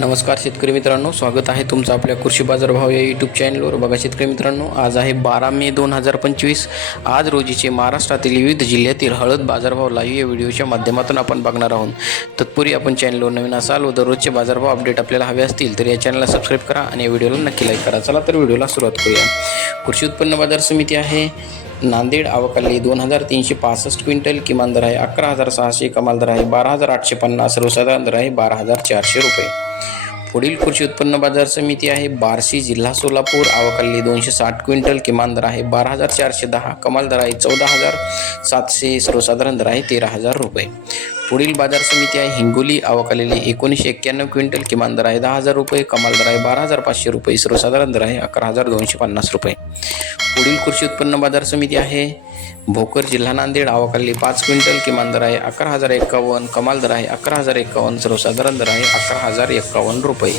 नमस्कार शेतकरी मित्रांनो स्वागत आहे तुमचं आपल्या कृषी बाजार भाव या यूट्यूब चॅनलवर बघा शेतकरी मित्रांनो आज आहे बारा मे दोन हजार पंचवीस. आज रोजीचे महाराष्ट्रातील विविध जिल्ह्यातील हळद बाजारभाव लाईव्ह या व्हिडिओच्या माध्यमातून आपण बघणार आहोत. तत्पूर्वी आपण चॅनलवर नवीन असाल व दररोजचे बाजारभाव अपडेट आपल्याला हवे असतील तर या चॅनलला सबस्क्राईब करा आणि या व्हिडिओला नक्की लाईक करा. चला तर व्हिडिओला सुरुवात करूया. कृषी उत्पन्न बाजार समिती आहे. नांदेड आवकाली दोन हजार तीनशे पासष्ट क्विंटल किमान दर आहे अकरा हजार सहाशे कमाल दर आहे बारा हजार आठशे पन्नास सर्वसाधारण दर आहे बारा हजार चारशे रुपये. पुढील कृषी उत्पन्न बाजार समिती आहे. बार्शी जिल्हा सोलापूर. आवकाली दोनशे साठ क्विंटल किमान दर आहे. बारा हजार चारशे दहा. कमाल दर आहे चौदा हजार सातशे सर्वसाधारण दर आहे तेरा हजार रुपये. पुढील बाजार समिती आहे हिंगोली. आवकालेली एकोणीसशे एक्क्याण्णव क्विंटल किमान दर आहे दहा हजार रुपये. कमाल दर आहे बारा हजार पाचशे रुपये. सर्वसाधारण दर आहे अकरा हजार दोनशे पन्नास रुपये. पुढील कृषी उत्पन्न बाजार समिती आहे. भोकर जिल्हा नांदेड आवकाली पाच क्विंटल किमान दर आहे अकरा हजार एकावन्न कमाल दर आहे अकरा हजार एकावन्न सर्वसाधारण दर आहे अकरा हजार एकावन्न रुपये.